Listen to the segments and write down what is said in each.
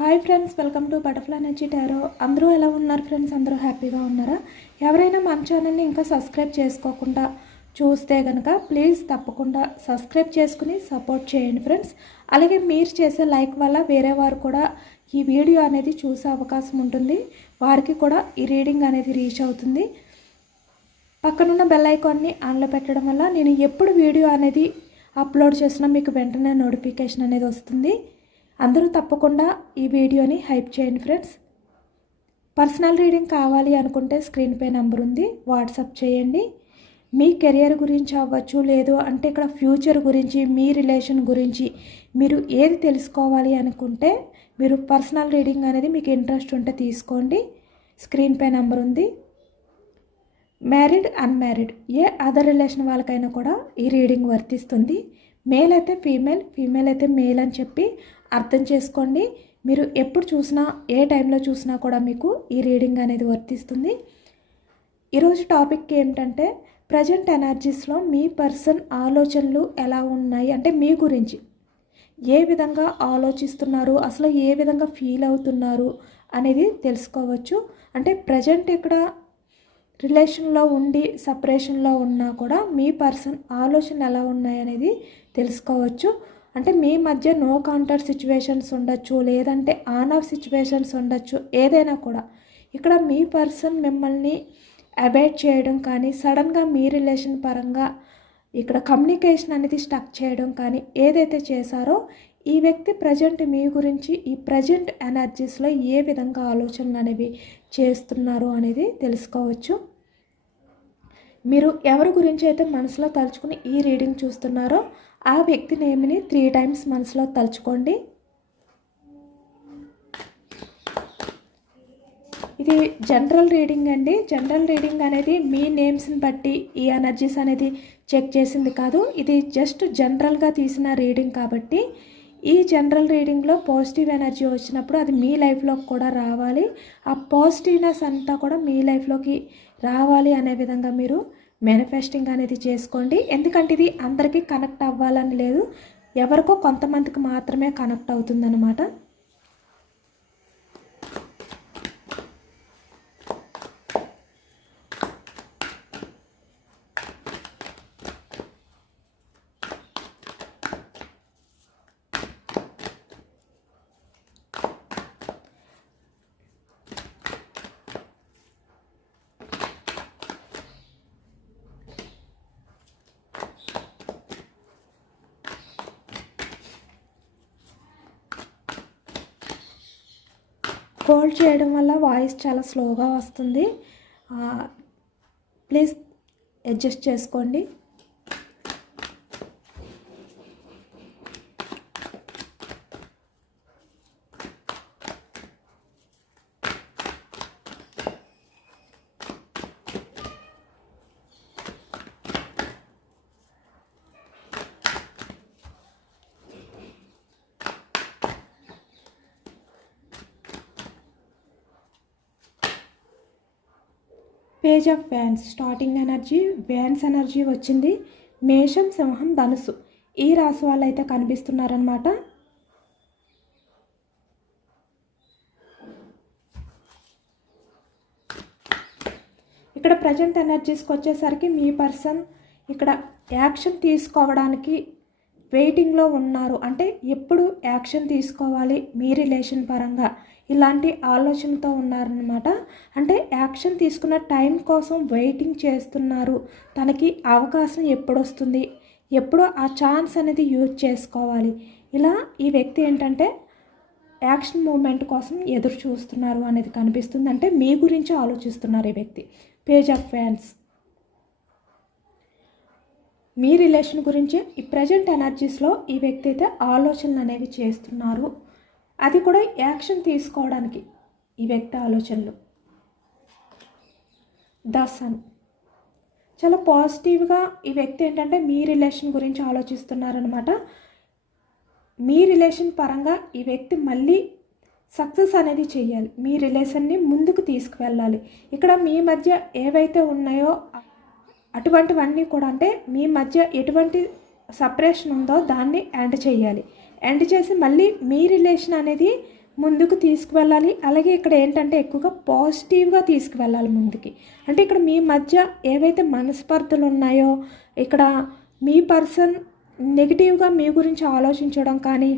Hi friends, welcome to butterfly energy tarot. అందరూ ఎలా ఉన్నారు ఫ్రెండ్స్? అందరూ హ్యాపీగా ఉన్నారా? ఎవరైనా మన ఛానల్ని ఇంకా సబ్స్క్రైబ్ చేసుకోకుండా చూస్తే కనుక ప్లీజ్ తప్పకుండా సబ్స్క్రైబ్ చేసుకుని సపోర్ట్ చేయండి ఫ్రెండ్స్. అలాగే మీరు చేసే లైక్ వల్ల వేరే వారు కూడా ఈ వీడియో అనేది చూసే అవకాశం ఉంటుంది. వారికి కూడా ఈ రీడింగ్ అనేది రీచ్ అవుతుంది. పక్కనున్న బెల్ ఐకాన్ని ఆన్లో పెట్టడం వల్ల నేను ఎప్పుడు వీడియో అనేది అప్లోడ్ చేసినా మీకు వెంటనే నోటిఫికేషన్ అనేది వస్తుంది. అందరూ తప్పకుండా ఈ వీడియోని హైప్ చేయండి ఫ్రెండ్స్. పర్సనల్ రీడింగ్ కావాలి అనుకుంటే స్క్రీన్ పై నెంబర్ ఉంది, వాట్సాప్ చేయండి. మీ కెరియర్ గురించి అవ్వచ్చు, లేదు అంటే ఇక్కడ ఫ్యూచర్ గురించి, మీ రిలేషన్ గురించి మీరు ఏది తెలుసుకోవాలి అనుకుంటే మీరు పర్సనల్ రీడింగ్ అనేది మీకు ఇంట్రెస్ట్ ఉంటే తీసుకోండి. స్క్రీన్ పై నెంబర్ ఉంది. మ్యారీడ్, అన్మ్యారీడ్ ఏ అదర్ రిలేషన్ వాళ్ళకైనా కూడా ఈ రీడింగ్ వర్తిస్తుంది. మేల్ అయితే ఫీమేల్, ఫీమేల్ అయితే మేల్ అని చెప్పి అర్థం చేసుకోండి. మీరు ఎప్పుడు చూసినా, ఏ టైంలో చూసినా కూడా మీకు ఈ రీడింగ్ అనేది వర్తిస్తుంది. ఈరోజు టాపిక్ ఏమిటంటే ప్రజెంట్ ఎనర్జీస్లో మీ పర్సన్ ఆలోచనలు ఎలా ఉన్నాయి అంటే మీ గురించి ఏ విధంగా ఆలోచిస్తున్నారు, అసలు ఏ విధంగా ఫీల్ అవుతున్నారు అనేది తెలుసుకోవచ్చు. అంటే ప్రజెంట్ ఇక్కడ రిలేషన్లో ఉండి సపరేషన్లో ఉన్నా కూడా మీ పర్సన్ ఆలోచనలు ఎలా ఉన్నాయనేది తెలుసుకోవచ్చు. అంటే మీ మధ్య నో కాంటాక్ట్ సిచ్యువేషన్స్ ఉండొచ్చు, లేదంటే ఆన్ ఆఫ్ సిచ్యువేషన్స్ ఉండొచ్చు. ఏదైనా కూడా ఇక్కడ మీ పర్సన్ మిమ్మల్ని అవాయిడ్ చేయడం కానీ, సడన్గా మీ రిలేషన్ పరంగా ఇక్కడ కమ్యూనికేషన్ అనేది స్టక్ చేయడం కానీ ఏదైతే చేశారో ఈ వ్యక్తి ప్రజెంట్ మీ గురించి ఈ ప్రజెంట్ ఎనర్జీస్లో ఏ విధంగా ఆలోచనలు అనేవి చేస్తున్నారు అనేది తెలుసుకోవచ్చు. మీరు ఎవరి గురించి అయితే మనసులో తలుచుకుని ఈ రీడింగ్ చూస్తున్నారో ఆ వ్యక్తి నేమ్ని 3 టైమ్స్ మనసులో తలుచుకోండి. ఇది జనరల్ రీడింగ్ అండి. జనరల్ రీడింగ్ అనేది మీ నేమ్స్ని బట్టి ఈ ఎనర్జీస్ అనేది చెక్ చేసింది కాదు. ఇది జస్ట్ జనరల్గా తీసిన రీడింగ్ కాబట్టి ఈ జనరల్ రీడింగ్లో పాజిటివ్ ఎనర్జీ వచ్చినప్పుడు అది మీ లైఫ్లోకి కూడా రావాలి. ఆ పాజిటివ్నెస్ అంతా కూడా మీ లైఫ్లోకి రావాలి అనే విధంగా మీరు మేనిఫెస్టింగ్ అనేది చేసుకోండి. ఎందుకంటే ఇది అందరికీ కనెక్ట్ అవ్వాలని లేదు, ఎవరికో కొంతమందికి మాత్రమే కనెక్ట్ అవుతుందన్నమాట. హోల్డ్ చేయడం వల్ల వాయిస్ చాలా స్లోగా వస్తుంది, ప్లీజ్ అడ్జస్ట్ చేసుకోండి. Page of wands, starting energy wands energy వచ్చింది. మేషం, సింహం, ధనుసు ఈ రాశి వాళ్ళు అయితే కనిపిస్తున్నారనమాట. ఇక్కడ ప్రజెంట్ ఎనర్జీస్కి వచ్చేసరికి మీ పర్సన్ ఇక్కడ యాక్షన్ తీసుకోవడానికి వెయిటింగ్లో ఉన్నారు. అంటే ఎప్పుడు యాక్షన్ తీసుకోవాలి మీ రిలేషన్ పరంగా ఇలాంటి ఆలోచనతో ఉన్నారనమాట. అంటే యాక్షన్ తీసుకున్న టైం కోసం వెయిటింగ్ చేస్తున్నారు. తనకి అవకాశం ఎప్పుడు వస్తుంది, ఎప్పుడు ఆ ఛాన్స్ అనేది యూజ్ చేసుకోవాలి, ఇలా ఈ వ్యక్తి ఏంటంటే యాక్షన్ మూమెంట్ కోసం ఎదురు చూస్తున్నారు అనేది కనిపిస్తుంది. అంటే మీ గురించి ఆలోచిస్తున్నారు ఈ వ్యక్తి. Page of fans me relation గురించి ఈ ప్రజెంట్ ఎనర్జీస్లో ఈ వ్యక్తి అయితే ఆలోచనలు అనేవి చేస్తున్నారు. అది కూడా యాక్షన్ తీసుకోవడానికి ఈ వ్యక్తి ఆలోచనలు. ద సన్ చాలా పాజిటివ్గా ఈ వ్యక్తి ఏంటంటే మీ రిలేషన్ గురించి ఆలోచిస్తున్నారనమాట. మీ రిలేషన్ పరంగా ఈ వ్యక్తి మళ్ళీ సక్సెస్ అనేది చేయాలి, మీ రిలేషన్ని ముందుకు తీసుకువెళ్ళాలి. ఇక్కడ మీ మధ్య ఏవైతే ఉన్నాయో అటువంటివన్నీ కూడా అంటే మీ మధ్య ఎటువంటి సపరేషన్ ఉందో దాన్ని ఎండ్ చేయాలి. ఎండ్ చేసి మళ్ళీ మీ రిలేషన్ అనేది ముందుకు తీసుకువెళ్ళాలి. అలాగే ఇక్కడ ఏంటంటే ఎక్కువగా పాజిటివ్గా తీసుకువెళ్ళాలి ముందుకి. అంటే ఇక్కడ మీ మధ్య ఏవైతే మనస్పర్ధలు ఉన్నాయో, ఇక్కడ మీ పర్సన్ నెగిటివ్గా మీ గురించి ఆలోచించడం కానీ,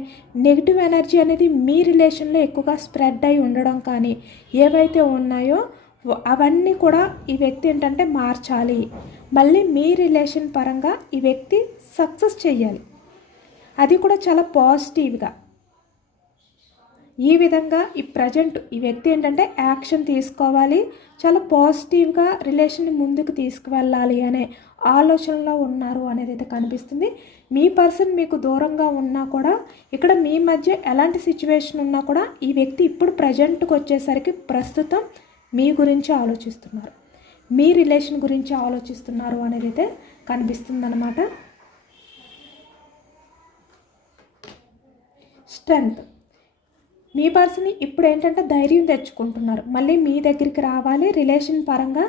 నెగిటివ్ ఎనర్జీ అనేది మీ రిలేషన్లో ఎక్కువగా స్ప్రెడ్ అయి ఉండడం కానీ ఏవైతే ఉన్నాయో అవన్నీ కూడా ఈ వ్యక్తి ఏంటంటే మార్చాలి. మళ్ళీ మీ రిలేషన్ పరంగా ఈ వ్యక్తి సక్సెస్ చేయాలి, అది కూడా చాలా పాజిటివ్గా. ఈ విధంగా ఈ ప్రజెంట్ ఈ వ్యక్తి ఏంటంటే యాక్షన్ తీసుకోవాలి, చాలా పాజిటివ్గా రిలేషన్ని ముందుకు తీసుకువెళ్ళాలి అనే ఆలోచనలో ఉన్నారు అనేది అయితే కనిపిస్తుంది. మీ పర్సన్ మీకు దూరంగా ఉన్నా కూడా ఇక్కడ మీ మధ్య ఎలాంటి సిచ్యువేషన్ ఉన్నా కూడా ఈ వ్యక్తి ఇప్పుడు ప్రజెంట్కి వచ్చేసరికి ప్రస్తుతం మీ గురించి ఆలోచిస్తున్నారు, మీ రిలేషన్ గురించి ఆలోచిస్తున్నారు అనేది అయితే కనిపిస్తుంది అన్నమాట. స్ట్రెంగ్త్, మీ పర్సన్ ఇప్పుడు ఏంటంటే ధైర్యం తెచ్చుకుంటున్నారు, మళ్ళీ మీ దగ్గరికి రావాలి, రిలేషన్ పరంగా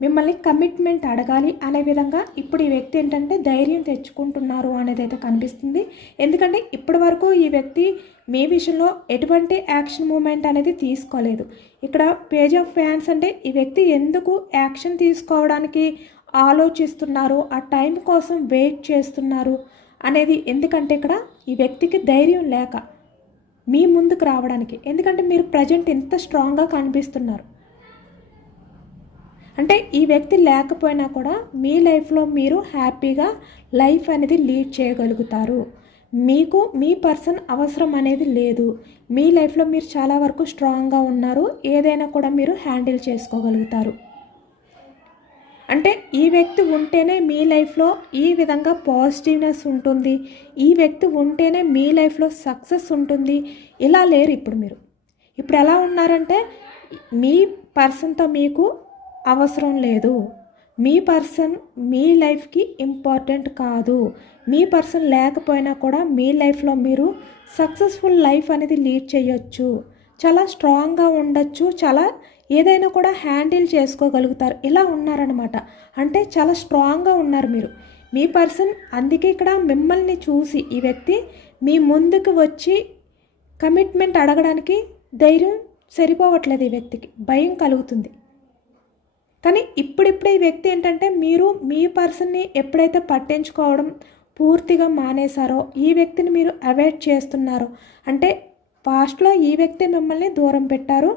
మిమ్మల్ని కమిట్మెంట్ అడగాలి అనే విధంగా ఇప్పుడు ఈ వ్యక్తి ఏంటంటే ధైర్యం తెచ్చుకుంటున్నారు అనేది అయితే కనిపిస్తుంది. ఎందుకంటే ఇప్పటి వరకు ఈ వ్యక్తి మీ విషయంలో ఎటువంటి యాక్షన్ మూమెంట్ అనేది తీసుకోలేదు. ఇక్కడ పేజ్ ఆఫ్ ఫ్యాన్స్ అంటే ఈ వ్యక్తి ఎందుకు యాక్షన్ తీసుకోవడానికి ఆలోచిస్తున్నారు, ఆ టైం కోసం వెయిట్ చేస్తున్నారు అనేది. ఎందుకంటే ఇక్కడ ఈ వ్యక్తికి ధైర్యం లేక మీ ముందుకు రావడానికి, ఎందుకంటే మీరు ప్రజెంట్ ఎంత స్ట్రాంగ్గా కనిపిస్తున్నారు. అంటే ఈ వ్యక్తి లేకపోయినా కూడా మీ లైఫ్లో మీరు హ్యాపీగా లైఫ్ అనేది లీడ్ చేయగలుగుతారు. మీకు మీ పర్సన్ అవసరం అనేది లేదు, మీ లైఫ్లో మీరు చాలా వరకు స్ట్రాంగ్గా ఉన్నారు, ఏదైనా కూడా మీరు హ్యాండిల్ చేసుకోగలుగుతారు. అంటే ఈ వ్యక్తి ఉంటేనే మీ లైఫ్లో ఈ విధంగా పాజిటివ్నెస్ ఉంటుంది, ఈ వ్యక్తి ఉంటేనే మీ లైఫ్లో సక్సెస్ ఉంటుంది. ఇలా లేరు ఇప్పుడు మీరు. ఇప్పుడు ఎలా ఉన్నారంటే మీ పర్సన్తో మీకు అవసరం లేదు, మీ పర్సన్ మీ లైఫ్కి ఇంపార్టెంట్ కాదు, మీ పర్సన్ లేకపోయినా కూడా మీ లైఫ్లో మీరు సక్సెస్ఫుల్ లైఫ్ అనేది లీడ్ చేయొచ్చు, చాలా స్ట్రాంగ్గా ఉండొచ్చు, చాలా ఏదైనా కూడా హ్యాండిల్ చేసుకోగలుగుతారు. ఇలా ఉన్నారనమాట. అంటే చాలా స్ట్రాంగ్గా ఉన్నారు మీరు, మీ పర్సన్. అందుకే ఇక్కడ మిమ్మల్ని చూసి ఈ వ్యక్తి మీ ముందుకు వచ్చి కమిట్మెంట్ అడగడానికి ధైర్యం సరిపోవట్లేదు, ఈ వ్యక్తికి భయం కలుగుతుంది. కానీ ఇప్పుడిప్పుడే ఈ వ్యక్తి ఏంటంటే మీరు మీ పర్సన్ని ఎప్పుడైతే పట్టించుకోవడం పూర్తిగా మానేశారో, ఈ వ్యక్తిని మీరు అవాయిడ్ చేస్తున్నారో, అంటే పాస్ట్లో ఈ వ్యక్తి మిమ్మల్ని దూరం పెట్టారు,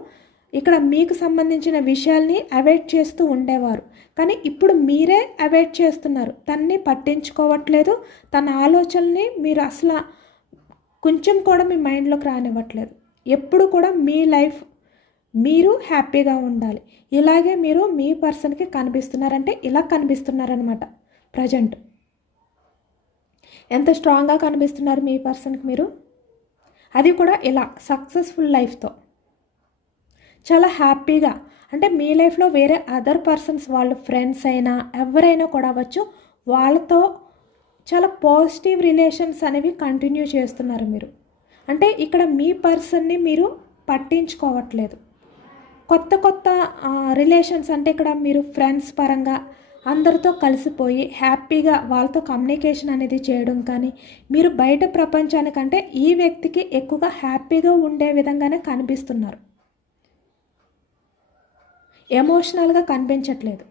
ఇక్కడ మీకు సంబంధించిన విషయాల్ని అవాయిడ్ చేస్తూ ఉండేవారు. కానీ ఇప్పుడు మీరే అవాయిడ్ చేస్తున్నారు, తన్ని పట్టించుకోవట్లేదు, తన ఆలోచనల్ని మీరు అసలు కొంచెం కూడా మీ మైండ్లోకి రానివ్వట్లేదు. ఎప్పుడు కూడా మీ లైఫ్ మీరు హ్యాపీగా ఉండాలి, ఇలాగే మీరు మీ పర్సన్కి కనిపిస్తున్నారంటే ఇలా కనిపిస్తున్నారనమాట. ప్రజెంట్ ఎంత స్ట్రాంగ్గా కనిపిస్తున్నారు మీ పర్సన్కి మీరు, అది కూడా ఇలా సక్సెస్ఫుల్ లైఫ్తో చాలా హ్యాపీగా. అంటే మీ లైఫ్లో వేరే అదర్ పర్సన్స్, వాళ్ళు ఫ్రెండ్స్ అయినా ఎవరైనా కూడా అవ్వచ్చు, వాళ్ళతో చాలా పాజిటివ్ రిలేషన్స్ అనేవి కంటిన్యూ చేస్తున్నారు మీరు. అంటే ఇక్కడ మీ పర్సన్ని మీరు పట్టించుకోవట్లేదు. కొత్త కొత్త రిలేషన్స్, అంటే ఇక్కడ మీరు ఫ్రెండ్స్ పరంగా అందరితో కలిసిపోయి హ్యాపీగా వాళ్ళతో కమ్యూనికేషన్ అనేది చేయడం కానీ, మీరు బయట ప్రపంచానికంటే ఈ వ్యక్తికి ఎక్కువగా హ్యాపీగా ఉండే విధంగానే కనిపిస్తున్నారు, ఎమోషనల్గా కనిపించట్లేదు.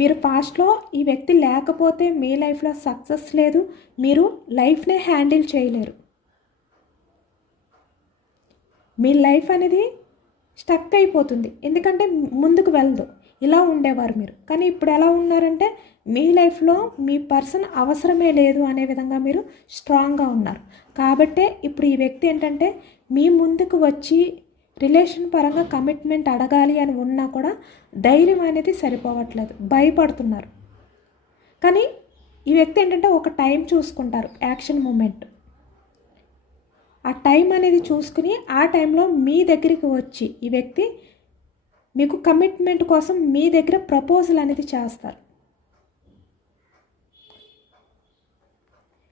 మీరు పాస్ట్లో ఈ వ్యక్తి లేకపోతే మీ లైఫ్లో సక్సెస్ లేదు, మీరు లైఫ్నే హ్యాండిల్ చేయలేరు, మీ లైఫ్ అనేది స్టక్ అయిపోతుంది, ఎందుకంటే ముందుకు వెళ్ళదు. ఇలా ఉండేవారు మీరు. కానీ ఇప్పుడు ఎలా ఉన్నారంటే మీ లైఫ్లో మీ పర్సన్ అవసరమే లేదు అనే విధంగా మీరు స్ట్రాంగ్గా ఉన్నారు. కాబట్టే ఇప్పుడు ఈ వ్యక్తి ఏంటంటే మీ ముందుకు వచ్చి రిలేషన్ పరంగా కమిట్మెంట్ అడగాలి అని ఉన్నా కూడా ధైర్యం అనేది సరిపోవట్లేదు, భయపడుతున్నారు. కానీ ఈ వ్యక్తి ఏంటంటే ఒక టైం చూసుకుంటారు, యాక్షన్ మూమెంట్, ఆ టైం అనేది చూసుకుని ఆ టైంలో మీ దగ్గరికి వచ్చి ఈ వ్యక్తి మీకు కమిట్మెంట్ కోసం మీ దగ్గర ప్రపోజల్ అనేది చేస్తారు.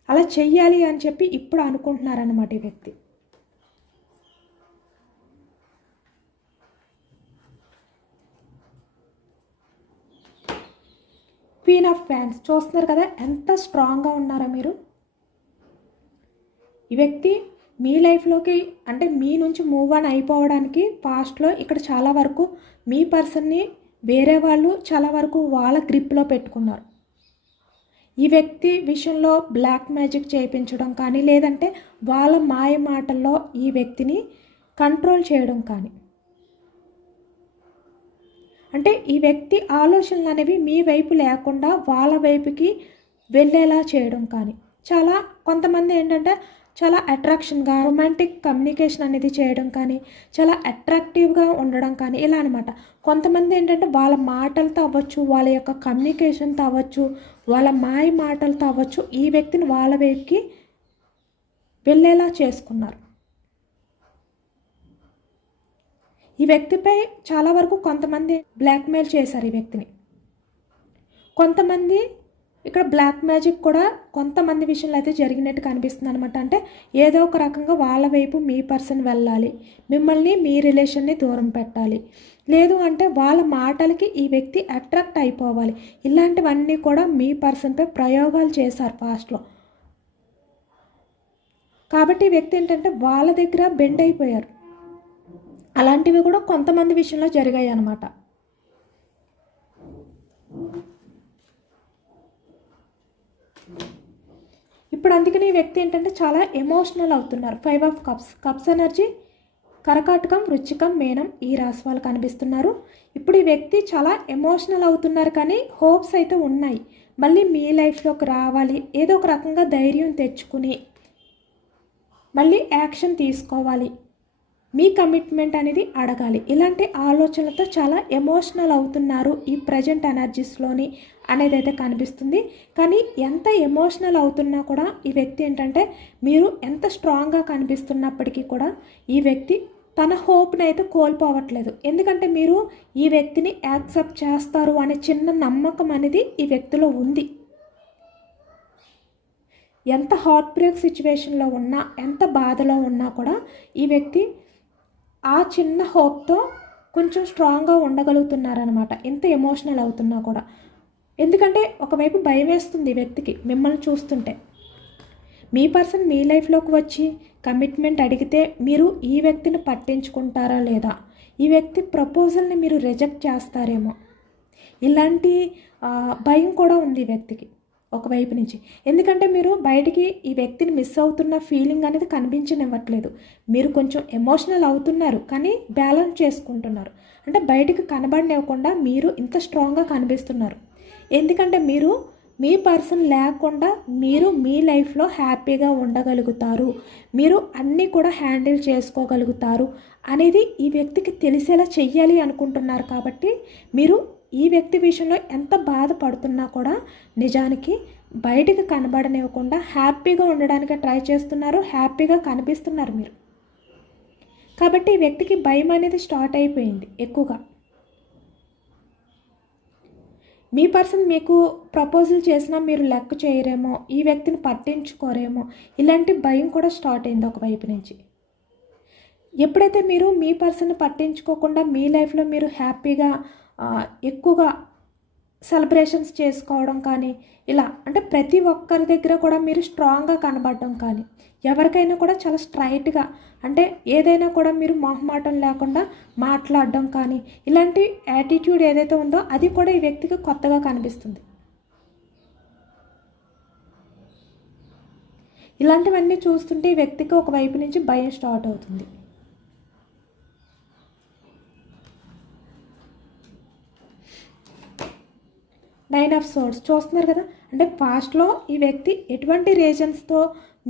అలా చెయ్యాలి అని చెప్పి ఇప్పుడు అనుకుంటున్నారన్నమాట ఈ వ్యక్తి. క్వీన్ ఆఫ్ ఫ్యాన్స్ చూస్తున్నారు కదా, ఎంత స్ట్రాంగ్గా ఉన్నారో మీరు. ఈ వ్యక్తి మీ లైఫ్లోకి అంటే మీ నుంచి మూవ్ ఆన్ అయిపోవడానికి పాస్ట్లో ఇక్కడ చాలా వరకు మీ పర్సన్ని వేరే వాళ్ళు చాలా వరకు వాళ్ళ గ్రిప్లో పెట్టుకున్నారు. ఈ వ్యక్తి విషయంలో బ్లాక్ మ్యాజిక్ చేయించడం కానీ, లేదంటే వాళ్ళ మాయ మాటల్లో ఈ వ్యక్తిని కంట్రోల్ చేయడం కానీ, అంటే ఈ వ్యక్తి ఆలోచనలు అనేవి మీ వైపు లేకుండా వాళ్ళ వైపుకి వెళ్ళేలా చేయడం కానీ, చాలా కొంతమంది ఏంటంటే చాలా అట్రాక్షన్గా రొమాంటిక్ కమ్యూనికేషన్ అనేది చేయడం కానీ, చాలా అట్రాక్టివ్గా ఉండడం కానీ ఇలా అనమాట. కొంతమంది ఏంటంటే వాళ్ళ మాటలతో అవ్వచ్చు, వాళ్ళ యొక్క కమ్యూనికేషన్తో అవ్వచ్చు, వాళ్ళ మాయ మాటలతో అవ్వచ్చు, ఈ వ్యక్తిని వాళ్ళ వైపుకి వెళ్ళేలా చేసుకున్నారు. ఈ వ్యక్తిపై చాలా వరకు కొంతమంది బ్లాక్మెయిల్ చేశారు ఈ వ్యక్తిని. కొంతమంది ఇక్కడ బ్లాక్ మ్యాజిక్ కూడా కొంతమంది విషయంలో అయితే జరిగినట్టు కనిపిస్తుంది అనమాట. అంటే ఏదో ఒక రకంగా వాళ్ళ వైపు మీ పర్సన్ వెళ్ళాలి, మిమ్మల్ని మీ రిలేషన్ని దూరం పెట్టాలి, లేదు అంటే వాళ్ళ మాటలకి ఈ వ్యక్తి అట్రాక్ట్ అయిపోవాలి. ఇలాంటివన్నీ కూడా మీ పర్సన్పై ప్రయోగాలు చేశారు పాస్ట్లో. కాబట్టి ఈ వ్యక్తి ఏంటంటే వాళ్ళ దగ్గర బెండ్ అయిపోయారు. అలాంటివి కూడా కొంతమంది విషయంలో జరిగాయి అన్నమాట. ఇప్పుడు అందుకని ఈ వ్యక్తి ఏంటంటే చాలా ఎమోషనల్ అవుతున్నారు. 5 ఆఫ్ కప్స్, కప్స్ ఎనర్జీ కర్కాటకం, వృశ్చికం, మీనం ఈ రాశి వాళ్ళు కనిపిస్తున్నారు. ఇప్పుడు ఈ వ్యక్తి చాలా ఎమోషనల్ అవుతున్నారు, కానీ హోప్స్ అయితే ఉన్నాయి. మళ్ళీ మీ లైఫ్లోకి రావాలి, ఏదో ఒక రకంగా ధైర్యం తెచ్చుకుని మళ్ళీ యాక్షన్ తీసుకోవాలి, మీ కమిట్మెంట్ అనేది అడగాలి. ఇలాంటి ఆలోచనలతో చాలా ఎమోషనల్ అవుతున్నారు ఈ ప్రజెంట్ ఎనర్జీస్లోని అనేది అయితే కనిపిస్తుంది. కానీ ఎంత ఎమోషనల్ అవుతున్నా కూడా ఈ వ్యక్తి ఏంటంటే మీరు ఎంత స్ట్రాంగ్గా కనిపిస్తున్నప్పటికీ కూడా ఈ వ్యక్తి తన హోప్ని అయితే కోల్పోవట్లేదు. ఎందుకంటే మీరు ఈ వ్యక్తిని యాక్సెప్ట్ చేస్తారు అనే చిన్న నమ్మకం అనేది ఈ వ్యక్తిలో ఉంది. ఎంత హార్ట్ బ్రేక్ సిచ్యువేషన్లో ఉన్నా, ఎంత బాధలో ఉన్నా కూడా ఈ వ్యక్తి ఆ చిన్న హోప్తో కొంచెం స్ట్రాంగ్గా ఉండగలుగుతున్నారనమాట, ఎంత ఎమోషనల్ అవుతున్నా కూడా. ఎందుకంటే ఒకవైపు భయం వేస్తుంది ఈ వ్యక్తికి మిమ్మల్ని చూస్తుంటే. మీ పర్సన్ మీ లైఫ్లోకి వచ్చి కమిట్మెంట్ అడిగితే మీరు ఈ వ్యక్తిని పట్టించుకుంటారా లేదా, ఈ వ్యక్తి ప్రపోజల్ని మీరు రిజెక్ట్ చేస్తారేమో, ఇలాంటి భయం కూడా ఉంది ఈ వ్యక్తికి ఒకవైపు నుంచి. ఎందుకంటే మీరు బయటికి ఈ వ్యక్తిని మిస్ అవుతున్న ఫీలింగ్ అనేది కనిపించనివ్వట్లేదు. మీరు కొంచెం ఎమోషనల్ అవుతున్నారు, కానీ బ్యాలెన్స్ చేసుకుంటున్నారు. అంటే బయటికి కనబడనివ్వకుండా మీరు ఇంత స్ట్రాంగ్గా కనిపిస్తున్నారు. ఎందుకంటే మీరు మీ పర్సన్ లేకుండా మీరు మీ లైఫ్లో హ్యాపీగా ఉండగలుగుతారు, మీరు అన్నీ కూడా హ్యాండిల్ చేసుకోగలుగుతారు అనేది ఈ వ్యక్తికి తెలిసేలా చెయ్యాలి అనుకుంటున్నారు. కాబట్టి మీరు ఈ వ్యక్తి విషయంలో ఎంత బాధపడుతున్నా కూడా నిజానికి బయటికి కనబడనివ్వకుండా హ్యాపీగా ఉండడానికి ట్రై చేస్తున్నారు, హ్యాపీగా కనిపిస్తున్నారు మీరు. కాబట్టి ఈ వ్యక్తికి భయం అనేది స్టార్ట్ అయిపోయింది ఎక్కువగా. మీ పర్సన్ మీకు ప్రపోజల్ చేసినా మీరు లెక్క చేయరేమో, ఈ వ్యక్తిని పట్టించుకోరేమో, ఇలాంటి భయం కూడా స్టార్ట్ అయింది ఒకవైపు నుంచి. ఎప్పుడైతే మీరు మీ పర్సన్ పట్టించుకోకుండా మీ లైఫ్లో మీరు హ్యాపీగా ఎక్కువగా సెలబ్రేషన్స్ చేసుకోవడం కానీ, ఇలా అంటే ప్రతి ఒక్కరి దగ్గర కూడా మీరు స్ట్రాంగ్గా కనబడడం కానీ, ఎవరికైనా కూడా చాలా స్ట్రైట్గా అంటే ఏదైనా కూడా మీరు మొహమాటం లేకుండా మాట్లాడడం కానీ, ఇలాంటి యాటిట్యూడ్ ఏదైతే ఉందో అది కూడా ఈ వ్యక్తికి కొత్తగా కనిపిస్తుంది. ఇలాంటివన్నీ చూస్తుంటే ఈ వ్యక్తికి ఒకవైపు నుంచి భయం స్టార్ట్ అవుతుంది. నైన్ ఆఫ్ సోర్డ్స్ చూస్తున్నారు కదా. అంటే పాస్ట్లో ఈ వ్యక్తి ఎటువంటి రీజన్స్తో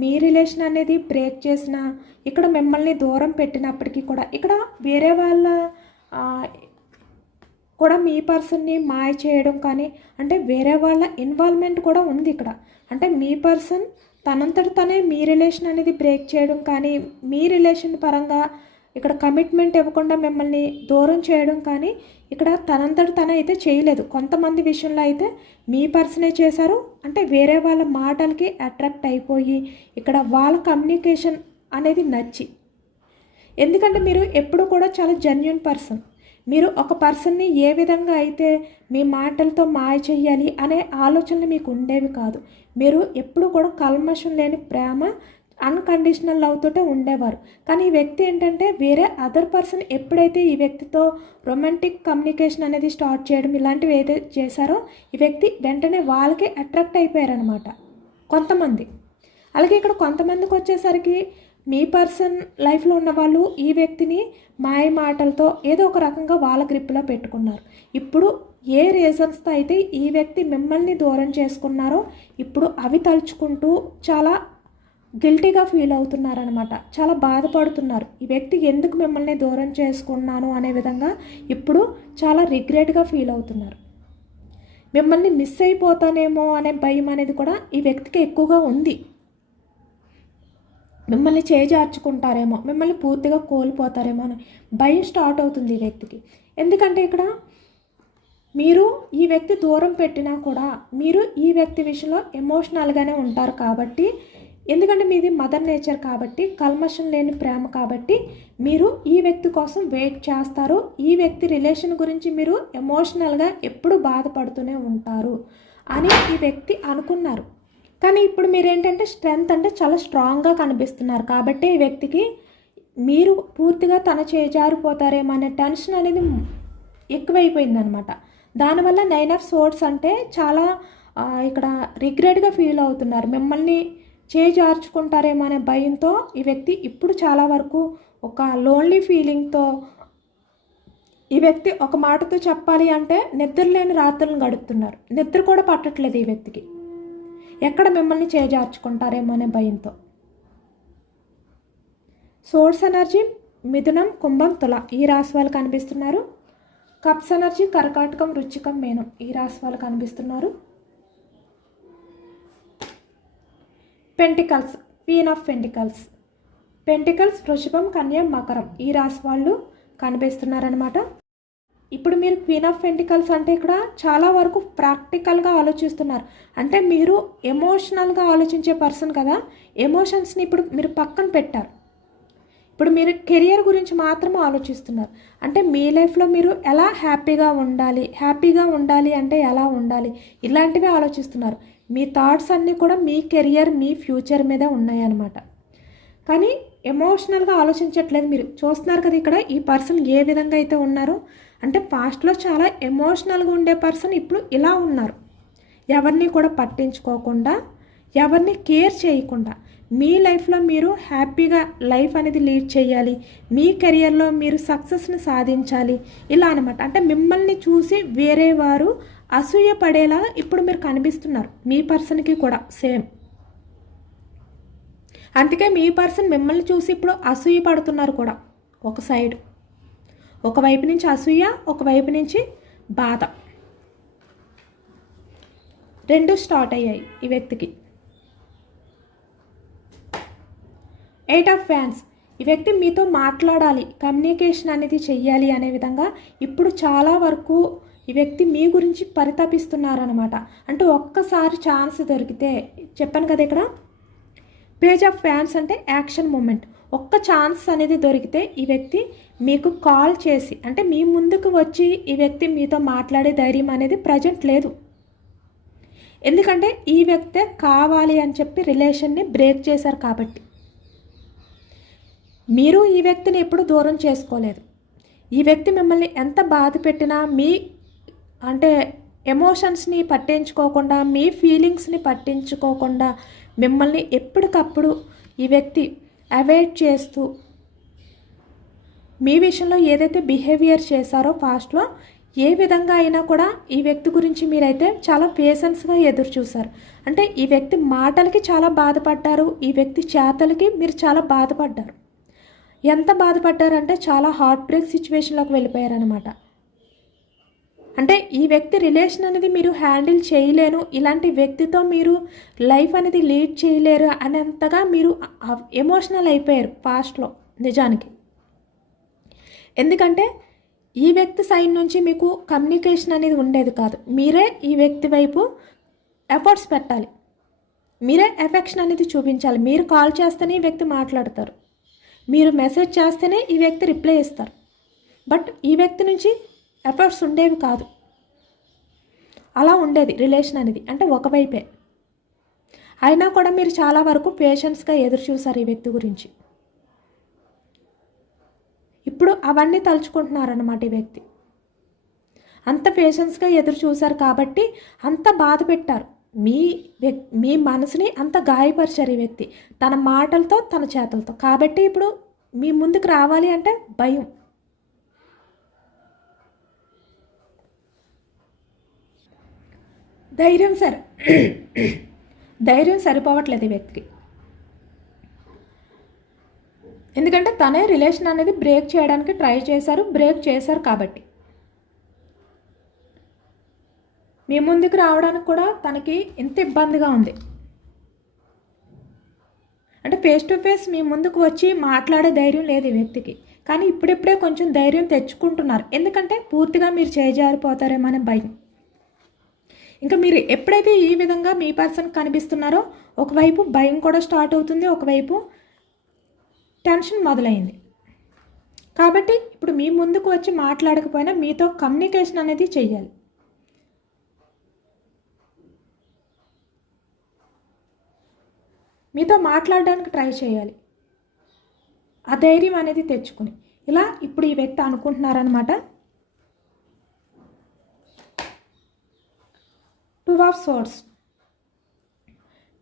మీ రిలేషన్ అనేది బ్రేక్ చేసినా, ఇక్కడ మిమ్మల్ని దూరం పెట్టినప్పటికీ కూడా ఇక్కడ వేరే వాళ్ళ కూడా మీ పర్సన్ని మాయ చేయడం కానీ, అంటే వేరే వాళ్ళ ఇన్వాల్వ్మెంట్ కూడా ఉంది ఇక్కడ. అంటే మీ పర్సన్ తనంతట తనే మీ రిలేషన్ అనేది బ్రేక్ చేయడం కానీ, మీ రిలేషన్ పరంగా ఇక్కడ కమిట్మెంట్ ఇవ్వకుండా మిమ్మల్ని దూరం చేయడం కానీ ఇక్కడ తనంతట తన అయితే చేయలేదు. కొంతమంది విషయంలో అయితే మీ పర్సనే చేశారు. అంటే వేరే వాళ్ళ మాటలకి అట్రాక్ట్ అయిపోయి ఇక్కడ వాళ్ళ కమ్యూనికేషన్ అనేది నచ్చి, ఎందుకంటే మీరు ఎప్పుడు కూడా చాలా జెన్యూన్ పర్సన్. మీరు ఒక పర్సన్ని ఏ విధంగా అయితే మీ మాటలతో మాయ చేయాలి అనే ఆలోచనలు మీకు ఉండేవి కాదు. మీరు ఎప్పుడు కూడా కల్మషం లేని ప్రేమ, అన్కండిషనల్ లవ్ తోటే ఉండేవారు. కానీ ఈ వ్యక్తి ఏంటంటే వేరే అదర్ పర్సన్ ఎప్పుడైతే ఈ వ్యక్తితో రొమాంటిక్ కమ్యూనికేషన్ అనేది స్టార్ట్ చేయడం ఇలాంటివి ఏదైతే చేశారో ఈ వ్యక్తి వెంటనే వాళ్ళకి అట్రాక్ట్ అయిపోయారనమాట కొంతమంది. అలాగే ఇక్కడ కొంతమందికి వచ్చేసరికి మీ పర్సన్ లైఫ్లో ఉన్న వాళ్ళు ఈ వ్యక్తిని మాయ మాటలతో ఏదో ఒక రకంగా వాళ్ళ గ్రిప్లో పెట్టుకున్నారు. ఇప్పుడు ఏ రీజన్స్తో అయితే ఈ వ్యక్తి మిమ్మల్ని దూరం చేసుకున్నారో ఇప్పుడు అవి తలుచుకుంటూ చాలా గిల్టీగా ఫీల్ అవుతున్నారనమాట. చాలా బాధపడుతున్నారు. ఈ వ్యక్తి ఎందుకు మిమ్మల్ని దూరం చేసుకున్నాను అనే విధంగా ఇప్పుడు చాలా రిగ్రెట్గా ఫీల్ అవుతున్నారు. మిమ్మల్ని మిస్ అయిపోతానేమో అనే భయం అనేది కూడా ఈ వ్యక్తికి ఎక్కువగా ఉంది. మిమ్మల్ని చేజార్చుకుంటారేమో, మిమ్మల్ని పూర్తిగా కోల్పోతారేమో అని భయం స్టార్ట్ అవుతుంది ఈ వ్యక్తికి. ఎందుకంటే ఇక్కడ మీరు ఈ వ్యక్తి దూరం పెట్టినా కూడా మీరు ఈ వ్యక్తి విషయంలో ఎమోషనల్గానే ఉంటారు కాబట్టి, ఎందుకంటే మీది మదర్ నేచర్ కాబట్టి, కల్మషం లేని ప్రేమ కాబట్టి మీరు ఈ వ్యక్తి కోసం వెయిట్ చేస్తారు. ఈ వ్యక్తి రిలేషన్ గురించి మీరు ఎమోషనల్గా ఎప్పుడు బాధపడుతూనే ఉంటారు అని ఈ వ్యక్తి అనుకున్నారు. కానీ ఇప్పుడు మీరేంటంటే స్ట్రెంగ్త్ అంటే చాలా స్ట్రాంగ్గా కనిపిస్తున్నారు కాబట్టి ఈ వ్యక్తికి మీరు పూర్తిగా తన చేజారిపోతారేమో అనే టెన్షన్ అనేది ఎక్కువైపోయిందనమాట. దానివల్ల 9 ఆఫ్ సోర్డ్స్ అంటే చాలా ఇక్కడ రిగ్రెట్గా ఫీల్ అవుతున్నారు. మిమ్మల్ని చేజార్చుకుంటారేమో అనే భయంతో ఈ వ్యక్తి ఇప్పుడు చాలా వరకు ఒక లోన్లీ ఫీలింగ్తో ఈ వ్యక్తి ఒక మాటతో చెప్పాలి అంటే నిద్రలేని రాత్రులను గడుపుతున్నారు. నిద్ర కూడా పట్టట్లేదు ఈ వ్యక్తికి. ఎక్కడ మిమ్మల్ని చేజార్చుకుంటారేమో అనే భయంతో. సోర్స్ ఎనర్జీ మిథునం, కుంభం, తుల ఈ రాశి వాళ్ళు కనిపిస్తున్నారు. కప్స్ ఎనర్జీ కర్కాటకం, వృశ్చికం, మీనం ఈ రాశి వాళ్ళు కనిపిస్తున్నారు. Pentacles, queen of pentacles, pentacles వృషభం, కన్య, మకరం ఈ రాశి వాళ్ళు కనిపిస్తున్నారనమాట. ఇప్పుడు మీరు క్వీన్ ఆఫ్ పెంటికల్స్ అంటే ఇక్కడ చాలా వరకు ప్రాక్టికల్గా ఆలోచిస్తున్నారు. అంటే మీరు ఎమోషనల్గా ఆలోచించే పర్సన్ కదా, ఎమోషన్స్ని ఇప్పుడు మీరు పక్కన పెట్టారు. ఇప్పుడు మీరు కెరియర్ గురించి మాత్రం ఆలోచిస్తున్నారు. అంటే మీ లైఫ్లో మీరు ఎలా హ్యాపీగా ఉండాలి అంటే ఎలా ఉండాలి ఇలాంటివి ఆలోచిస్తున్నారు. మీ థాట్స్ అన్నీ కూడా మీ కెరియర్, మీ ఫ్యూచర్ మీద ఉన్నాయన్నమాట. కానీ ఎమోషనల్గా ఆలోచించట్లేదు. మీరు చూస్తున్నారు కదా ఇక్కడ ఈ పర్సన్ ఏ విధంగా అయితే ఉన్నారో, అంటే పాస్ట్లో చాలా ఎమోషనల్గా ఉండే పర్సన్ ఇప్పుడు ఇలా ఉన్నారు. ఎవరిని కూడా పట్టించుకోకుండా, ఎవరిని కేర్ చేయకుండా మీ లైఫ్లో మీరు హ్యాపీగా లైఫ్ అనేది లీడ్ చేయాలి, మీ కెరియర్లో మీరు సక్సెస్ని సాధించాలి ఇలా అనమాట. అంటే మిమ్మల్ని చూసి వేరే వారు అసూయ పడేలా ఇప్పుడు మీరు కనిపిస్తున్నారు. మీ పర్సన్కి కూడా సేమ్. అందుకే మీ పర్సన్ మిమ్మల్ని చూసి ఇప్పుడు అసూయ పడుతున్నారు కూడా. ఒక సైడ్, ఒకవైపు నుంచి అసూయ, ఒకవైపు నుంచి బాధ, రెండు స్టార్ట్ అయ్యాయి ఈ వ్యక్తికి. 8 ఆఫ్ ఫ్యాన్స్, ఈ వ్యక్తి మీతో మాట్లాడాలి, కమ్యూనికేషన్ అనేది చెయ్యాలి అనే విధంగా ఇప్పుడు చాలా వరకు ఈ వ్యక్తి మీ గురించి పరితపిస్తున్నారనమాట. అంటే ఒక్కసారి ఛాన్స్ దొరికితే, చెప్పాను కదా ఇక్కడ పేజ్ ఆఫ్ ఫ్యాన్స్ అంటే యాక్షన్ మూమెంట్, ఒక్క ఛాన్స్ అనేది దొరికితే ఈ వ్యక్తి మీకు కాల్ చేసి, అంటే మీ ముందుకు వచ్చి ఈ వ్యక్తి మీతో మాట్లాడే ధైర్యం అనేది ప్రజెంట్ లేదు. ఎందుకంటే ఈ వ్యక్తే కావాలి అని చెప్పి రిలేషన్ని బ్రేక్ చేశారు కాబట్టి. మీరు ఈ వ్యక్తిని ఎప్పుడు దూరం చేసుకోలేదు. ఈ వ్యక్తి మిమ్మల్ని ఎంత బాధ పెట్టినా మీ అంటే ఎమోషన్స్ని పట్టించుకోకుండా, మీ ఫీలింగ్స్ని పట్టించుకోకుండా మిమ్మల్ని ఎప్పటికప్పుడు ఈ వ్యక్తి అవాయిడ్ చేస్తూ మీ విషయంలో ఏదైతే బిహేవియర్ చేశారో పాస్ట్లో, ఏ విధంగా అయినా కూడా ఈ వ్యక్తి గురించి మీరైతే చాలా పేషెన్స్గా ఎదురు చూశారు. అంటే ఈ వ్యక్తి మాటలకి చాలా బాధపడ్డారు, ఈ వ్యక్తి చేతలకి మీరు చాలా బాధపడ్డారు. ఎంత బాధపడ్డారంటే చాలా హార్ట్ బ్రేక్ సిచ్యువేషన్లోకి వెళ్ళిపోయారనమాట. అంటే ఈ వ్యక్తి రిలేషన్ అనేది మీరు హ్యాండిల్ చేయలేను, ఇలాంటి వ్యక్తితో మీరు లైఫ్ అనేది లీడ్ చేయలేరు అనేంతగా మీరు ఎమోషనల్ అయిపోయారు పాస్ట్లో నిజానికి. ఎందుకంటే ఈ వ్యక్తి సైడ్ నుంచి మీకు కమ్యూనికేషన్ అనేది ఉండేది కాదు. మీరే ఈ వ్యక్తి వైపు ఎఫర్ట్స్ పెట్టాలి, మీరే ఎఫెక్షన్ అనేది చూపించాలి. మీరు కాల్ చేస్తేనే ఈ వ్యక్తి మాట్లాడతారు, మీరు మెసేజ్ చేస్తేనే ఈ వ్యక్తి రిప్లై ఇస్తారు. బట్ ఈ వ్యక్తి నుంచి ఎఫర్ట్స్ ఉండేవి కాదు. అలా ఉండేది రిలేషన్ అనేది, అంటే ఒకవైపే. అయినా కూడా మీరు చాలా వరకు పేషెన్స్గా ఎదురు చూసారు ఈ వ్యక్తి గురించి. ఇప్పుడు అవన్నీ తలుచుకుంటున్నారన్నమాట ఈ వ్యక్తి. అంత పేషెన్స్గా ఎదురు చూశారు కాబట్టి అంత బాధ పెట్టారు. మీ మనసుని అంత గాయపరిచారు ఈ వ్యక్తి తన మాటలతో తన చేతలతో. కాబట్టి ఇప్పుడు మీ ముందుకు రావాలి అంటే భయం. ధైర్యం సరిపోవట్లేదు ఈ వ్యక్తికి. ఎందుకంటే తనే రిలేషన్ అనేది బ్రేక్ చేయడానికి ట్రై చేశారు, బ్రేక్ చేశారు కాబట్టి మీ ముందుకు రావడానికి కూడా తనకి ఇంత ఇబ్బందిగా ఉంది. అంటే ఫేస్ టు ఫేస్ మీ ముందుకు వచ్చి మాట్లాడే ధైర్యం లేదు ఈ వ్యక్తికి. కానీ ఇప్పుడిప్పుడే కొంచెం ధైర్యం తెచ్చుకుంటున్నారు. ఎందుకంటే పూర్తిగా మీరు చేజారిపోతారేమో అనే భయం. ఇంకా మీరు ఎప్పుడైతే ఈ విధంగా మీ పర్సన్ కనిపిస్తున్నారో ఒకవైపు భయం కూడా స్టార్ట్ అవుతుంది, ఒకవైపు టెన్షన్ మొదలైంది. కాబట్టి ఇప్పుడు మీ ముందుకు వచ్చి మాట్లాడకపోయినా మీతో కమ్యూనికేషన్ అనేది చెయ్యాలి. మీతో మాట్లాడడానికి ట్రై చేయాలి. ఆ ధైర్యం అనేది తెచ్చుకుని ఇలా ఇప్పుడు ఈ వ్యక్తి అనుకుంటున్నారనమాట. 2 ఆఫ్ సోర్డ్స్.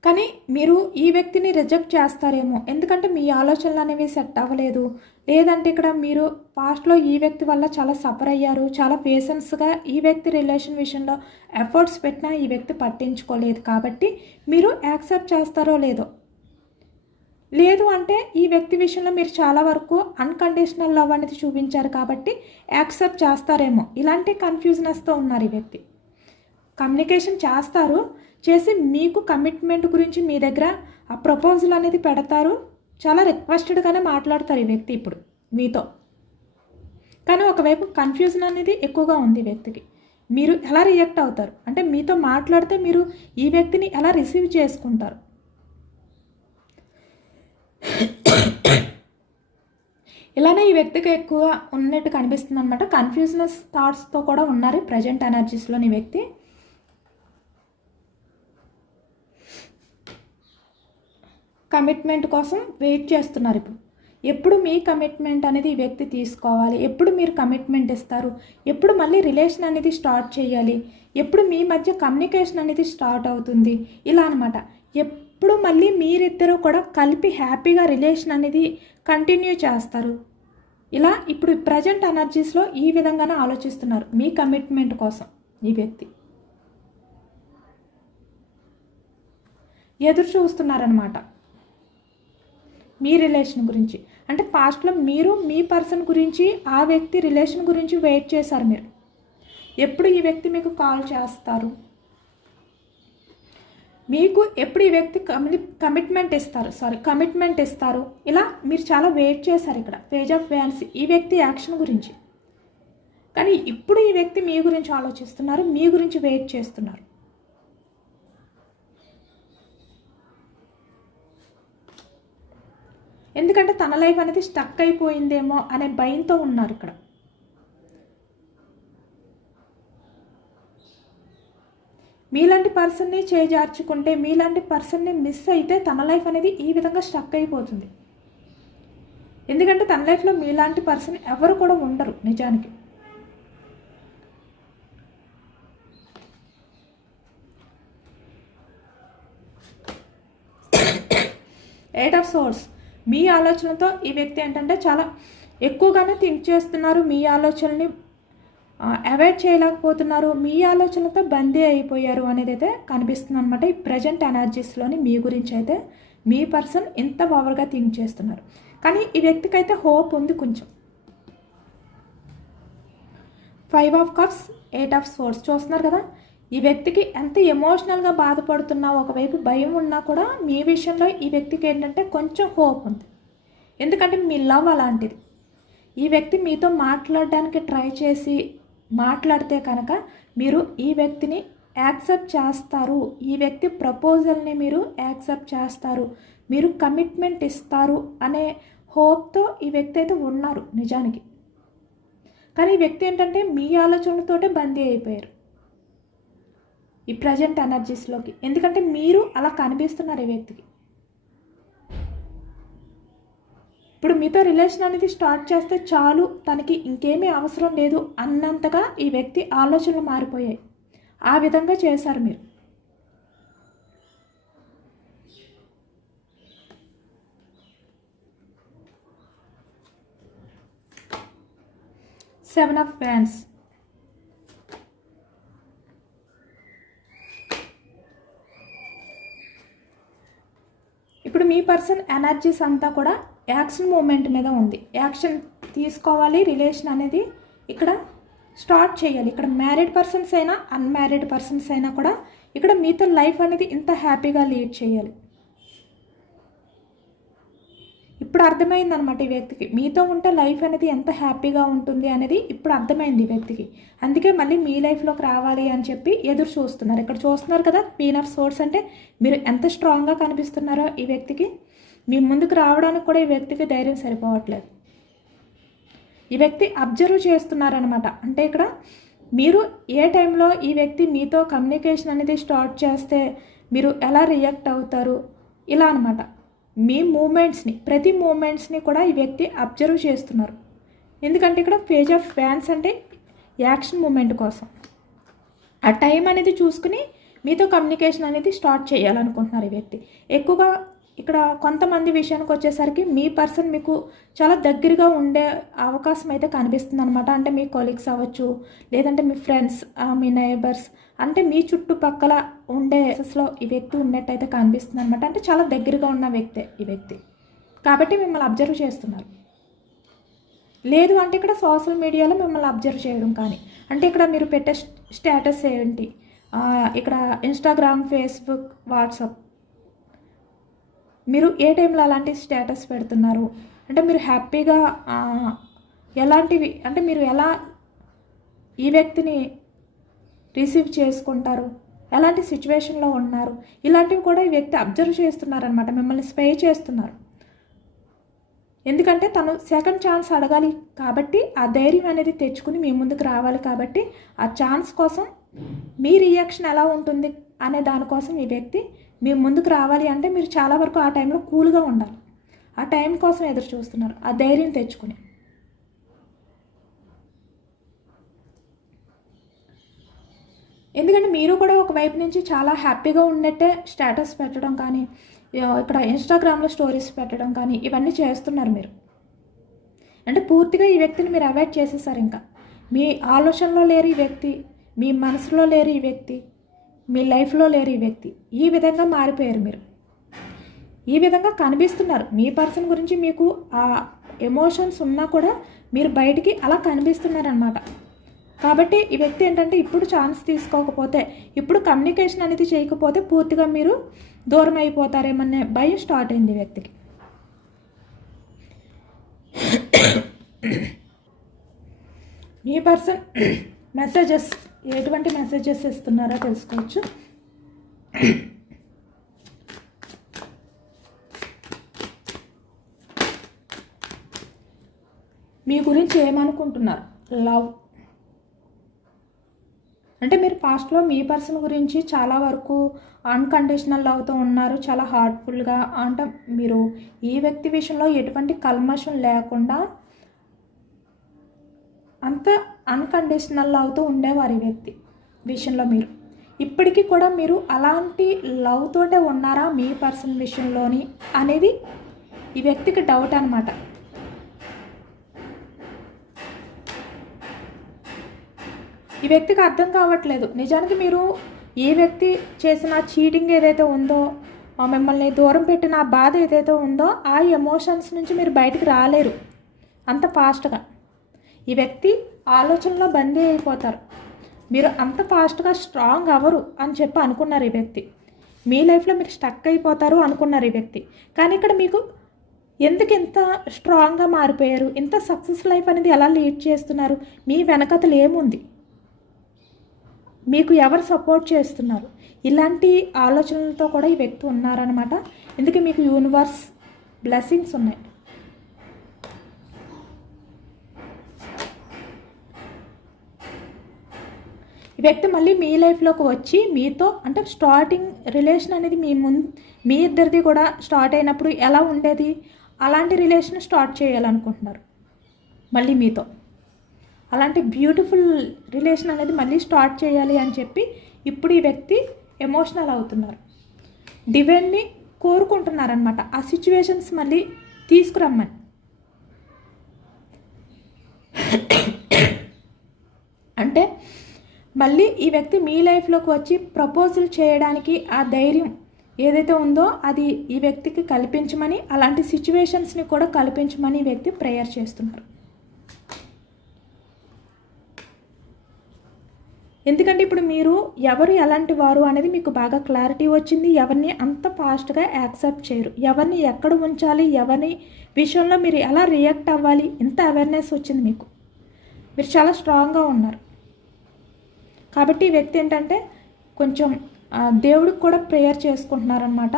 కానీ మీరు ఈ వ్యక్తిని రిజెక్ట్ చేస్తారేమో, ఎందుకంటే మీ ఆలోచనలు అనేవి సెట్ అవ్వలేదు. లేదంటే ఇక్కడ మీరు పాస్ట్లో ఈ వ్యక్తి వల్ల చాలా సఫర్ అయ్యారు, చాలా పేషెన్స్గా ఈ వ్యక్తి రిలేషన్ విషయంలో ఎఫర్ట్స్ పెట్టినా ఈ వ్యక్తి పట్టించుకోలేదు. కాబట్టి మీరు యాక్సెప్ట్ చేస్తారో లేదో. లేదు అంటే ఈ వ్యక్తి విషయంలో మీరు చాలా వరకు అన్కండిషనల్ లవ్ అనేది చూపించారు కాబట్టి యాక్సెప్ట్ చేస్తారేమో. ఇలాంటి కన్ఫ్యూజనెస్తో ఉన్నారు ఈ వ్యక్తి. కమ్యూనికేషన్ చేస్తారు, చేసి మీకు కమిట్మెంట్ గురించి మీ దగ్గర ఆ ప్రపోజల్ అనేది పెడతారు. చాలా రిక్వెస్టెడ్గానే మాట్లాడతారు ఈ వ్యక్తి ఇప్పుడు మీతో. కానీ ఒకవైపు కన్ఫ్యూజన్ అనేది ఎక్కువగా ఉంది ఈ వ్యక్తికి. మీరు ఎలా రియాక్ట్ అవుతారు అంటే మీతో మాట్లాడితే మీరు ఈ వ్యక్తిని ఎలా రిసీవ్ చేసుకుంటారు. ఇలానే ఈ వ్యక్తికి ఎక్కువ ఉన్నట్టు కనిపిస్తుంది అనమాట. కన్ఫ్యూజనస్ థాట్స్తో కూడా ఉన్నారు ప్రజెంట్ ఎనర్జీస్లోని వ్యక్తి. కమిట్మెంట్ కోసం వెయిట్ చేస్తున్నారు ఇప్పుడు. ఎప్పుడు మీ కమిట్మెంట్ అనేది ఈ వ్యక్తి తీసుకోవాలి, ఎప్పుడు మీరు కమిట్మెంట్ ఇస్తారు, ఎప్పుడు మళ్ళీ రిలేషన్ అనేది స్టార్ట్ చేయాలి, ఎప్పుడు మీ మధ్య కమ్యూనికేషన్ అనేది స్టార్ట్ అవుతుంది, ఇలా అనమాట. ఎప్పుడు మళ్ళీ మీరిద్దరూ కూడా కలిపి హ్యాపీగా రిలేషన్ అనేది కంటిన్యూ చేస్తారు. ఇలా ఇప్పుడు ప్రజెంట్ ఎనర్జీస్లో ఈ విధంగానే ఆలోచిస్తున్నారు మీ కమిట్మెంట్ కోసం ఈ వ్యక్తి. ఎదురు చూస్తున్నారనమాట మీ రిలేషన్ గురించి. అంటే పాస్ట్లో మీరు మీ పర్సన్ గురించి ఆ వ్యక్తి రిలేషన్ గురించి వెయిట్ చేశారు మీరు. ఎప్పుడు ఈ వ్యక్తి మీకు కాల్ చేస్తారు, మీకు ఎప్పుడు ఈ వ్యక్తి కమిట్మెంట్ ఇస్తారు, ఇలా మీరు చాలా వెయిట్ చేశారు ఇక్కడ. పేజ్ ఆఫ్ వ్యాన్స్ ఈ వ్యక్తి యాక్షన్ గురించి. కానీ ఇప్పుడు ఈ వ్యక్తి మీ గురించి ఆలోచిస్తున్నారు, మీ గురించి వెయిట్ చేస్తున్నారు. ఎందుకంటే తన లైఫ్ అనేది స్టక్ అయిపోయిందేమో అనే భయంతో ఉన్నారు ఇక్కడ. మీలాంటి పర్సన్ని చేజార్చుకుంటే, మీలాంటి పర్సన్ని మిస్ అయితే తన లైఫ్ అనేది ఈ విధంగా స్టక్ అయిపోతుంది. ఎందుకంటే తన లైఫ్లో మీలాంటి పర్సన్ ఎవరు కూడా ఉండరు నిజానికి. Eight of swords. మీ ఆలోచనలతో ఈ వ్యక్తి ఏంటంటే చాలా ఎక్కువగానే థింక్ చేస్తున్నారు. మీ ఆలోచనల్ని అవాయిడ్ చేయలేకపోతున్నారు. మీ ఆలోచనలతో బందీ అయిపోయారు అనేది అయితే కనిపిస్తుంది అనమాట. ఈ ప్రజెంట్ ఎనర్జీస్లోని మీ గురించి అయితే మీ పర్సన్ ఎంత ఓవర్గా థింక్ చేస్తున్నారు. కానీ ఈ వ్యక్తికి అయితే హోప్ ఉంది కొంచెం. 5 ఆఫ్ కప్స్, 8 ఆఫ్ సోర్స్ చూస్తున్నారు కదా. ఈ వ్యక్తికి ఎంత ఎమోషనల్గా బాధపడుతున్నా, ఒకవైపు భయం ఉన్నా కూడా మీ విషయంలో ఈ వ్యక్తికి ఏంటంటే కొంచెం హోప్ ఉంది. ఎందుకంటే మీ లవ్ అలాంటిది. ఈ వ్యక్తి మీతో మాట్లాడడానికి ట్రై చేసి మాట్లాడితే కనుక మీరు ఈ వ్యక్తిని యాక్సెప్ట్ చేస్తారు, ఈ వ్యక్తి ప్రపోజల్ని మీరు యాక్సెప్ట్ చేస్తారు, మీరు కమిట్మెంట్ ఇస్తారు అనే హోప్తో ఈ వ్యక్తి అయితే ఉన్నారు నిజానికి. కానీ ఈ వ్యక్తి ఏంటంటే మీ ఆలోచనలతోటే బందీ అయిపోయారు. ఈ ప్రజెంట్ ఎనర్జీస్లోకి. ఎందుకంటే మీరు అలా కనిపిస్తున్నారు ఈ వ్యక్తికి. ఇప్పుడు మీతో రిలేషన్ అనేది స్టార్ట్ చేస్తే చాలు, తనకి ఇంకేమీ అవసరం లేదు అన్నంతగా ఈ వ్యక్తి ఆలోచనలు మారిపోయాయి. ఆ విధంగా చేశారు మీరు. Seven of wands. ఇప్పుడు మీ పర్సన్ ఎనర్జీస్ అంతా కూడా యాక్షన్ మూమెంట్ మీద ఉంది. యాక్షన్ తీసుకోవాలి, రిలేషన్ అనేది ఇక్కడ స్టార్ట్ చేయాలి. ఇక్కడ మ్యారీడ్ పర్సన్స్ అయినా అన్మ్యారీడ్ పర్సన్స్ అయినా కూడా ఇక్కడ మీతో లైఫ్ అనేది ఇంత హ్యాపీగా లీడ్ చేయాలి. ఇప్పుడు అర్థమైందనమాట ఈ వ్యక్తికి, మీతో ఉంటే లైఫ్ అనేది ఎంత హ్యాపీగా ఉంటుంది అనేది ఇప్పుడు అర్థమైంది ఈ వ్యక్తికి. అందుకే మళ్ళీ మీ లైఫ్లోకి రావాలి అని చెప్పి ఎదురు చూస్తున్నారు. ఇక్కడ చూస్తున్నారు కదా, క్వీన్ ఆఫ్ సోర్స్ అంటే మీరు ఎంత స్ట్రాంగ్గా కనిపిస్తున్నారో ఈ వ్యక్తికి. మీ ముందుకు రావడానికి కూడా ఈ వ్యక్తికి ధైర్యం సరిపోవట్లేదు. ఈ వ్యక్తి అబ్జర్వ్ చేస్తున్నారనమాట. అంటే ఇక్కడ మీరు ఏ టైంలో ఈ వ్యక్తి మీతో కమ్యూనికేషన్ అనేది స్టార్ట్ చేస్తే మీరు ఎలా రియాక్ట్ అవుతారు, ఇలా అనమాట. మీ మూమెంట్స్ని, ప్రతి మూమెంట్స్ని కూడా ఈ వ్యక్తి అబ్జర్వ్ చేస్తున్నారు. ఎందుకంటే ఇక్కడ పేజ్ ఆఫ్ ఫ్యాన్స్ అంటే యాక్షన్ మూమెంట్ కోసం ఆ టైం అనేది చూసుకుని మీతో కమ్యూనికేషన్ అనేది స్టార్ట్ చేయాలనుకుంటున్నారు ఈ వ్యక్తి. ఎక్కువగా ఇక్కడ కొంతమంది విషయానికి వచ్చేసరికి మీ పర్సన్ మీకు చాలా దగ్గరగా ఉండే అవకాశం అయితే కనిపిస్తుంది అనమాట. అంటే మీ కొలీగ్స్ అవ్వచ్చు, లేదంటే మీ ఫ్రెండ్స్, మీ నైబర్స్, అంటే మీ చుట్టుపక్కల ఉండే ప్లేసెస్లో ఈ వ్యక్తి ఉన్నట్టయితే కనిపిస్తుంది అనమాట. అంటే చాలా దగ్గరగా ఉన్న వ్యక్తే ఈ వ్యక్తి, కాబట్టి మిమ్మల్ని అబ్జర్వ్ చేస్తున్నారు. లేదు అంటే ఇక్కడ సోషల్ మీడియాలో మిమ్మల్ని అబ్జర్వ్ చేయడం కానీ, అంటే ఇక్కడ మీరు పెట్టే స్టేటస్ ఏంటి, ఇక్కడ ఇన్స్టాగ్రామ్, ఫేస్బుక్, వాట్సాప్, మీరు ఏ టైంలో అలాంటి స్టేటస్ పెడుతున్నారు, అంటే మీరు హ్యాపీగా ఎలాంటివి, అంటే మీరు ఎలా ఈ వ్యక్తిని రిసీవ్ చేసుకుంటారు, ఎలాంటి సిచ్యువేషన్లో ఉన్నారు, ఇలాంటివి కూడా ఈ వ్యక్తి అబ్జర్వ్ చేస్తున్నారనమాట. మిమ్మల్ని స్పై చేస్తున్నారు. ఎందుకంటే తను సెకండ్ ఛాన్స్ అడగాలి కాబట్టి, ఆ ధైర్యం అనేది తెచ్చుకుని మీ ముందుకు రావాలి కాబట్టి, ఆ ఛాన్స్ కోసం మీ రియాక్షన్ ఎలా ఉంటుంది అనే దానికోసం ఈ వ్యక్తి మీ ముందుకు రావాలి. అంటే మీరు చాలా వరకు ఆ టైంలో కూల్గా ఉండాలి. ఆ టైం కోసం ఎదురు చూస్తున్నారు, ఆ ధైర్యం తెచ్చుకుని. ఎందుకంటే మీరు కూడా ఒకవైపు నుంచి చాలా హ్యాపీగా ఉన్నట్టే స్టేటస్ పెట్టడం కానీ, ఇక్కడ ఇన్స్టాగ్రామ్లో స్టోరీస్ పెట్టడం కానీ ఇవన్నీ చేస్తున్నారు మీరు. అంటే పూర్తిగా ఈ వ్యక్తిని మీరు అవాయిడ్ చేసేసారు. ఇంకా మీ ఆలోచనలో లేరు ఈ వ్యక్తి, మీ మనసులో లేరు ఈ వ్యక్తి, మీ లైఫ్లో లేరు ఈ వ్యక్తి. ఈ విధంగా మారిపోయారు మీరు. ఈ విధంగా కనిపిస్తున్నారు. మీ పర్సన్ గురించి మీకు ఆ ఎమోషన్స్ ఉన్నా కూడా మీరు బయటికి అలా కనిపిస్తున్నారనమాట. కాబట్టి ఈ వ్యక్తి ఏంటంటే ఇప్పుడు ఛాన్స్ తీసుకోకపోతే, ఇప్పుడు కమ్యూనికేషన్ అనేది చేయకపోతే పూర్తిగా మీరు దూరం అయిపోతారేమనే భయం స్టార్ట్ అయింది ఈ వ్యక్తికి. మీ పర్సన్ మెసేజెస్, ఎటువంటి మెసేజెస్ ఇస్తున్నారో తెలుసుకోవచ్చు. మీ గురించి ఏమనుకుంటున్నారు? లవ్ అంటే మీరు పాస్ట్లో మీ పర్సన్ గురించి చాలా వరకు అన్కండిషనల్ లవ్తో ఉన్నారు, చాలా హార్ట్ఫుల్గా. అంటే మీరు ఈ వ్యక్తి విషయంలో ఎటువంటి కల్మషం లేకుండా అంత అన్కండిషనల్ లవ్తో ఉండేవారు ఈ వ్యక్తి విషయంలో. మీరు ఇప్పటికీ కూడా మీరు అలాంటి లవ్ తోటే ఉన్నారా మీ పర్సన్ విషయంలోని అనేది ఈ వ్యక్తికి డౌట్ అనమాట. ఈ వ్యక్తికి అర్థం కావట్లేదు. నిజానికి మీరు ఏ వ్యక్తి చేసిన చీటింగ్ ఏదైతే ఉందో, మిమ్మల్ని దూరం పెట్టిన ఆ బాధ ఏదైతే ఉందో, ఆ ఎమోషన్స్ నుంచి మీరు బయటికి రాలేరు అంత ఫాస్ట్గా. ఈ వ్యక్తి ఆలోచనలో బందీ అయిపోతారు. మీరు అంత ఫాస్ట్గా స్ట్రాంగ్ అవ్వరు అని చెప్పి అనుకున్నారు ఈ వ్యక్తి. మీ లైఫ్లో మీరు స్టక్ అయిపోతారు అనుకున్నారు ఈ వ్యక్తి. కానీ ఇక్కడ మీకు ఎందుకు ఇంత స్ట్రాంగ్గా మారిపోయారు, ఇంత సక్సెస్ లైఫ్ అనేది ఎలా లీడ్ చేస్తున్నారు, మీ వెనకతలు ఏముంది, మీకు ఎవరు సపోర్ట్ చేస్తున్నారు, ఇలాంటి ఆలోచనలతో కూడా ఈ వ్యక్తి ఉన్నారనమాట. ఎందుకు మీకు యూనివర్స్ బ్లెస్సింగ్స్ ఉన్నాయి. ఈ వ్యక్తి మళ్ళీ మీ లైఫ్లోకి వచ్చి మీతో అంటే స్టార్టింగ్ రిలేషన్ అనేది మీ ఇద్దరిది కూడా స్టార్ట్ అయినప్పుడు ఎలా ఉండేది అలాంటి రిలేషన్ స్టార్ట్ చేయాలనుకుంటున్నారు మళ్ళీ మీతో. అలాంటి బ్యూటిఫుల్ రిలేషన్ అనేది మళ్ళీ స్టార్ట్ చేయాలి అని చెప్పి ఇప్పుడు ఈ వ్యక్తి ఎమోషనల్ అవుతున్నారు. డివైన్ని కోరుకుంటున్నారనమాట ఆ సిచ్యువేషన్స్ మళ్ళీ తీసుకురమ్మని. అంటే మళ్ళీ ఈ వ్యక్తి మీ లైఫ్లోకి వచ్చి ప్రపోజల్ చేయడానికి ఆ ధైర్యం ఏదైతే ఉందో అది ఈ వ్యక్తికి కల్పించమని, అలాంటి సిచ్యువేషన్స్ని కూడా కల్పించమని ఈ వ్యక్తి ప్రేయర్ చేస్తున్నారు. ఎందుకంటే ఇప్పుడు మీరు ఎవరు ఎలాంటి వారు అనేది మీకు బాగా క్లారిటీ వచ్చింది. ఎవరిని అంత ఫాస్ట్గా యాక్సెప్ట్ చేయరు, ఎవరిని ఎక్కడ ఉంచాలి, ఎవరిని విషయంలో మీరు ఎలా రియాక్ట్ అవ్వాలి, ఇంత అవేర్నెస్ వచ్చింది మీకు. మీరు చాలా స్ట్రాంగ్గా ఉన్నారు. కాబట్టి ఈ వ్యక్తి ఏంటంటే కొంచెం దేవుడికి కూడా ప్రేయర్ చేసుకుంటున్నారనమాట,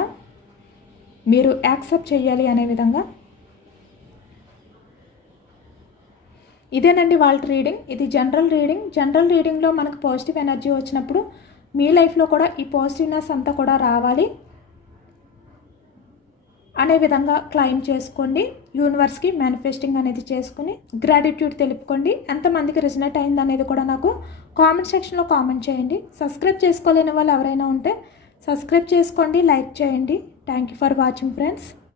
మీరు యాక్సెప్ట్ చేయాలి అనే విధంగా. ఇదేనండి వాళ్ళ రీడింగ్. ఇది జనరల్ రీడింగ్. జనరల్ రీడింగ్లో మనకు పాజిటివ్ ఎనర్జీ వచ్చినప్పుడు మీ లైఫ్లో కూడా ఈ పాజిటివ్నెస్ అంతా కూడా రావాలి అనే విధంగా క్లైమ్ చేసుకోండి. యూనివర్స్కి మేనిఫెస్టింగ్ అనేది చేసుకుని గ్రాటిట్యూడ్ తెలుపుకోండి. ఎంతమందికి రిజనేట్ అయింది అనేది కూడా నాకు కామెంట్ సెక్షన్లో కామెంట్ చేయండి. సబ్స్క్రైబ్ చేసుకోలేని వాళ్ళు ఎవరైనా ఉంటే సబ్స్క్రైబ్ చేసుకోండి, లైక్ చేయండి. Thank you for watching friends.